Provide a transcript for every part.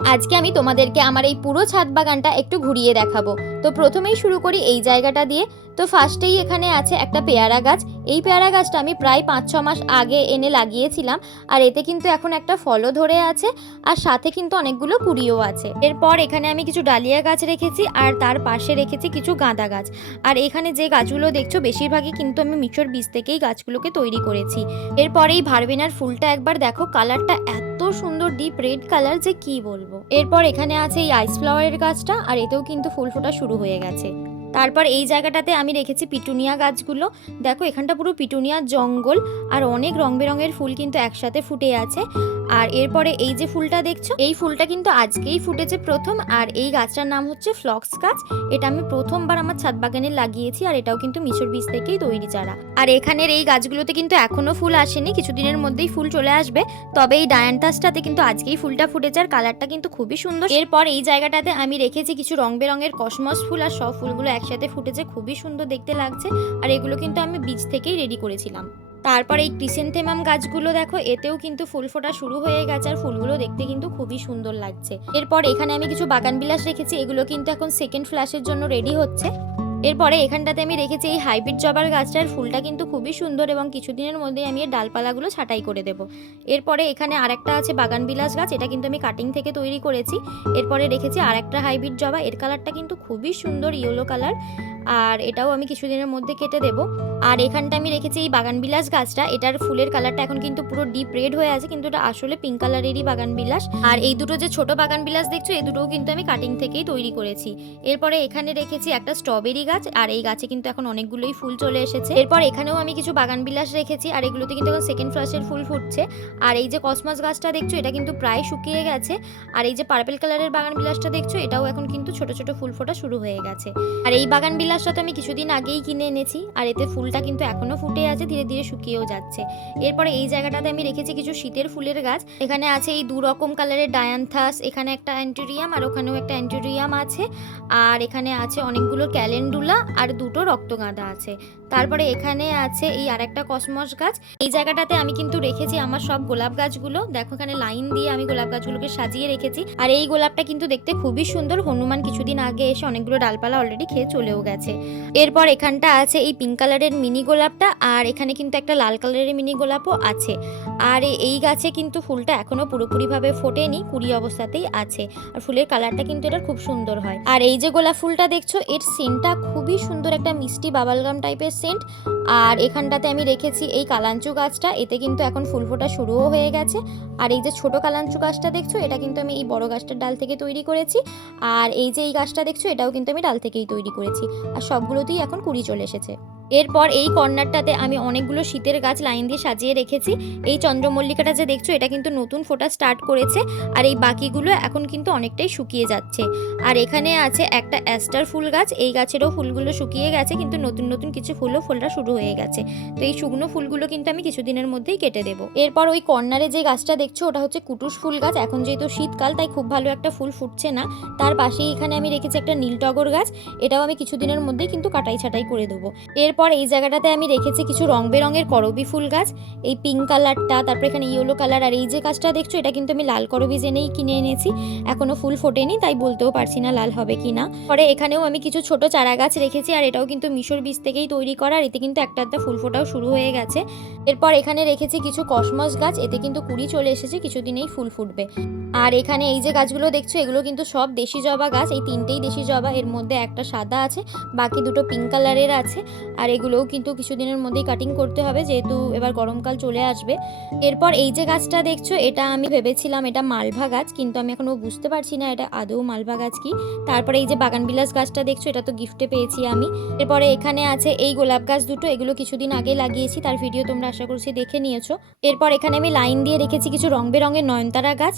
আজকে আমি তোমাদেরকে আমার এই পুরো ছাদ বাগানটা একটু ঘুরিয়ে দেখাবো। তো প্রথমেই শুরু করি এই জায়গাটা দিয়ে। তো ফার্স্টেই এখানে আছে একটা পেয়ারা গাছ। এই পেয়ারা গাছটা আমি প্রায় 5-6 মাস আগে এনে লাগিয়েছিলাম, আর এতে কিন্তু এখন একটা ফলও ধরে আছে, আর সাথে কিন্তু অনেকগুলো কুড়িও আছে। এরপর এখানে আমি কিছু ডালিয়া গাছ রেখেছি, আর তার পাশে রেখেছি কিছু গাঁদা গাছ। আর এখানে যে গাছগুলো দেখছো বেশিরভাগই কিন্তু আমি মিশর বীজ থেকেই গাছগুলোকে তৈরি করেছি। এরপর এই ভারবেনার ফুলটা একবার দেখো, কালারটা এত সুন্দর ডিপ রেড কালার যে কি বলবো। এরপর এখানে আছে এই আইস ফ্লাওয়ারের গাছটা, আর এতেও কিন্তু ফুল ফোটা শুরু হয়ে গেছে। তারপর এই জায়গাটাতে আমি রেখেছি পিটুনিয়া গাছগুলো। দেখো এখানটা পুরো পিটুনিয়ার জঙ্গল, আর অনেক রং বেরঙের ফুল কিন্তু একসাথে ফুটে আছে। আর এরপরে এই যে ফুলটা দেখছো, এই ফুলটা কিন্তু আজকেই ফুটেছে প্রথম, আর এই গাছটার নাম হচ্ছে ফ্লক্স গাছ। এটা আমি প্রথমবার আমার ছাদ বাগানে লাগিয়েছি, আর এটাও কিন্তু মিশর বীজ থেকেই তৈরি চারা। আর এখানের এই গাছগুলোতে কিন্তু এখনো ফুল আসেনি, কিছুদিনের মধ্যেই ফুল চলে আসবে। তবে এই ডায়ান্থাসটাতে কিন্তু আজকেই ফুলটা ফুটেছে, আর কালারটা কিন্তু খুবই সুন্দর। এরপর এই জায়গাটাতে আমি রেখেছি কিছু রং বেরঙের কসমস ফুল, আর সব ফুলগুলো একসাথে ফুটেছে, খুবই সুন্দর দেখতে লাগছে। আর এগুলো কিন্তু আমি বীজ থেকেই রেডি করেছিলাম। তারপর এই ক্রিসেন্থেমাম গাছগুলো দেখো, এতেও কিন্তু ফুল ফোটা শুরু হয়ে গেছে, আর ফুলগুলো দেখতে কিন্তু খুবই সুন্দর লাগছে। এরপর এখানে আমি কিছু বাগান বিলাস রেখেছি, এগুলো কিন্তু এখন সেকেন্ড ফ্ল্যাশের জন্য রেডি হচ্ছে। এরপরে এখানটাতে আমি রেখেছি এই হাইব্রিড জবার গাছটার ফুলটা কিন্তু খুবই সুন্দর, এবং কিছুদিনের মধ্যেই আমি এর ডালপালাগুলো ছাঁটাই করে দেবো। এরপরে এখানে আরেকটা আছে বাগান বিলাস গাছ, এটা কিন্তু আমি কাটিং থেকে তৈরি করেছি। এরপরে রেখেছি আরেকটা হাইব্রিড জবা, এর কালারটা কিন্তু খুবই সুন্দর ইয়েলো কালার, আর এটাও আমি কিছুদিনের মধ্যে কেটে দেবো। আর এখানটা আমি রেখেছি এই বাগান বিলাস গাছটা, এটার ফুলের কালারটা এখন কিন্তু পুরো ডিপ রেড হয়ে আছে, কিন্তু এটা আসলে পিঙ্ক কালারেরই বাগান বিলাস। আর এই দুটো যে ছোট বাগান বিলাস দেখছো, এই দুটোও কিন্তু আমি কাটিং থেকেই তৈরি করেছি। এরপরে এখানে রেখেছি একটা স্ট্রবেরি গাছ, আর এই গাছে কিন্তু এখন অনেকগুলোই ফুল চলে এসেছে। এরপর এখানেও আমি কিছু বাগান বিলাস রেখেছি, আর এগুলোতে কিন্তু এখন সেকেন্ড ফ্লাশের ফুল ফুটছে। আর এই যে কসমস গাছটা দেখছো, এটা কিন্তু প্রায় শুকিয়ে গেছে। আর এই যে পার্পল কালারের বাগান বিলাসটা দেখছো, এটাও এখন কিন্তু ছোট ছোট ফুল ফোটা শুরু হয়ে গেছে। আর এই বাগান বিলাসটা তো আমি কিছুদিন আগেই কিনে এনেছি, আর এতে ফুলটা কিন্তু এখনো ফুটে আছে, ধীরে ধীরে শুকিয়েও যাচ্ছে। এরপরে এই জায়গাটাতে আমি রেখেছি কিছু শীতের ফুলের গাছ। এখানে আছে এই 2 রকম কালারের ডায়ান্থাস, এখানে একটা অ্যান্টেরিয়াম, আর ওখানেও একটা অ্যান্টেরিয়াম আছে। আর এখানে আছে অনেকগুলো ক্যালেন্ডুলা, আর 2টো রক্তগাঁদা আছে। তারপরে এখানে আছে এই আরেকটা কসমস গাছ। এই জায়গাটাতে আমি কিন্তু রেখেছি আমার সব গোলাপ গাছগুলো। দেখো এখানে লাইন দিয়ে আমি গোলাপ গাছগুলোকে সাজিয়ে রেখেছি। আর এই গোলাপটা কিন্তু দেখতে খুবই সুন্দর, হনুমান কিছুদিন আগে এসে অনেকগুলো ডালপালা অলরেডি খেয়ে চলেও গেছে। এরপর এখানটা আছে এই পিঙ্ক কালারের মিনি গোলাপটা, আর এখানে কিন্তু একটা লাল কালারের মিনি গোলাপও আছে। আর এই গাছে কিন্তু ফুলটা এখনো পুরোপুরিভাবে ফোটেনি, কুড়ি অবস্থাতেই আছে, আর ফুলের কালারটা কিন্তু এটা খুব সুন্দর হয়। আর এই যে গোলাপ ফুলটা দেখছো, এর সেন্টটা খুবই সুন্দর, একটা মিষ্টি বাবালগাম টাইপের সেন্ট। আর এখানটাতে আমি রেখেছি এই কালাঞ্চু গাছটা, এতে কিন্তু এখন ফুল ফোটা শুরুও হয়ে গেছে। আর এই যে ছোট কালাঞ্চু গাছটা দেখছো, এটা কিন্তু আমি এই বড় গাছটার ডাল থেকে তৈরি করেছি। আর এই যে এই গাছটা দেখছো, এটাও কিন্তু আমি ডাল থেকেই তৈরি করেছি, আর সবগুলোতেই এখন কুড়ি চলে এসেছে। এরপর এই কর্নারটাতে আমি অনেকগুলো শীতের গাছ লাইন দিয়ে সাজিয়ে রেখেছি। এই চন্দ্রমল্লিকাটা যে দেখছো, এটা কিন্তু নতুন ফোটা স্টার্ট করেছে, আর এই বাকিগুলো এখন কিন্তু অনেকটাই শুকিয়ে যাচ্ছে। আর এখানে আছে একটা অ্যাস্টার ফুল গাছ, এই গাছেরও ফুলগুলো শুকিয়ে গেছে, কিন্তু নতুন নতুন কিছু ফুলও ফোটা শুরু হয়ে গেছে। তো এই শুকনো ফুলগুলো কিন্তু আমি কিছুদিনের মধ্যেই কেটে দেবো। এরপর ওই কর্নারে যে গাছটা দেখছো, ওটা হচ্ছে কুটুস ফুল গাছ। এখন যেহেতু শীতকাল, তাই খুব ভালো একটা ফুল ফুটছে না। তার পাশেই এখানে আমি রেখেছি একটা নীল টগর গাছ, এটাও আমি কিছুদিনের মধ্যেই কিন্তু কাটাই ছাটাই করে দেবো। এরপর এই জায়গাটাতে আমি রেখেছি কিছু রং বেরঙের করবি ফুল গাছ, এই পিঙ্ক কালারটা, তারপর এখানে ইয়েলো কালার। আর এই যে গাছটা দেখছো, এটা কিন্তু আমি লাল করবি জেনেই কিনে এনেছি, এখনো ফুল ফোটেনি, তাই বলতেও পারছি না লাল হবে কি না। পরে এখানেও আমি কিছু ছোট চারা গাছ রেখেছি, আর এটাও কিন্তু মিশর বীজ থেকেই তৈরি করা, আর এতে কিন্তু একটা ফুল ফোটাও শুরু হয়ে গেছে। এরপর এখানে রেখেছি কিছু কসমস গাছ, এতে কিন্তু কুড়ি চলে এসেছে, কিছুদিনেই ফুল ফুটবে। আর এখানে এই যে গাছগুলো দেখছো, এগুলো কিন্তু সব দেশি জবা গাছ, এই 3টেই দেশি জবা, এর মধ্যে একটা সাদা আছে, বাকি 2টো পিঙ্ক কালারের আছে। আর এগুলোও কিন্তু কিছুদিনের মধ্যেই কাটিং করতে হবে, যেহেতু এবার গরমকাল চলে আসবে। এরপর এই যে গাছটা দেখছো, এটা আমি ভেবেছিলাম এটা মালভা গাছ, কিন্তু আমি এখনো বুঝতে পারছি না এটা আদৌ মালভা গাছ কি। তারপরে এই যে বাগান বিলাস গাছটা দেখছো, এটা তো গিফটে পেয়েছি আমি। এরপরে এখানে আছে এই গোলাপ গাছ দুটো, এগুলো কিছুদিন আগে লাগিয়েছি, তার ভিডিও তোমরা আশা করছি দেখে নিয়েছো। এরপর এখানে আমি লাইন দিয়ে রেখেছি কিছু রং বেরঙের নয়নতারা গাছ,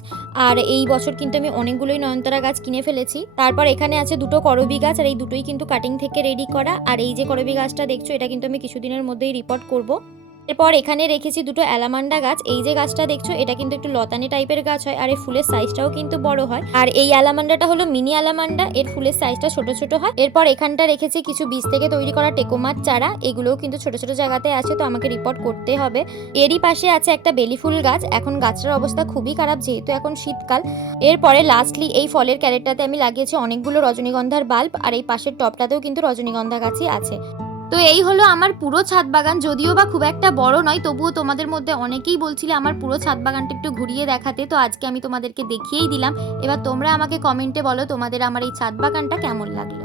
আর এই বছর কিন্তু আমি অনেকগুলোই নয়নতারা গাছ কিনে ফেলেছি। তারপর এখানে আছে 2টো করবি গাছ, আর এই দুটোই কিন্তু কাটিং থেকে রেডি করা। আর এই যে করবি গাছটা দেখছো, এটা কিন্তু আমি কিছুদিনের মধ্যেই রিপোর্ট করব। এরপর এখানে রেখেছি দুটো অ্যালামান্ডা গাছ। এই যে গাছটা দেখছো এটা কিন্তু একটু লতানে টাইপের গাছ হয়, আর এর ফুলের সাইজটাও কিন্তু বড় হয়। আর এই অ্যালামান্ডাটা হলো মিনি অ্যালামান্ডা, এর ফুলের সাইজটা ছোট ছোট হয়। এরপর এখানটা রেখেছি কিছু বীজ থেকে তৈরি করা টেকোমার চারা, এগুলোও কিন্তু ছোট ছোট জায়গাতে আছে, তো আমাকে রিপোর্ট করতে হবে। এরই পাশে আছে একটা বেলি ফুল গাছ। এখন গাছটার অবস্থা খুবই খারাপ যেহেতু এখন শীতকাল। এরপরে লাস্টলি এই ফলের ক্যারেটটাতে আমি লাগিয়েছি অনেকগুলো রজনীগন্ধার বাল্ব, আর এই পাশের টবটাতেও কিন্তু রজনীগন্ধা গাছই আছে। তো এই হলো আমার পুরো ছাদ বাগান, যদিও বা খুব একটা বড় নয়, তবুও তোমাদের মধ্যে অনেকেই বলছিলে আমার পুরো ছাদ বাগানটা একটু ঘুরিয়ে দেখাতে, তো আজকে আমি তোমাদেরকে দেখিয়েই দিলাম। এবার তোমরা আমাকে কমেন্টে বলো তোমাদের আমার এই ছাদ বাগানটা কেমন লাগলো।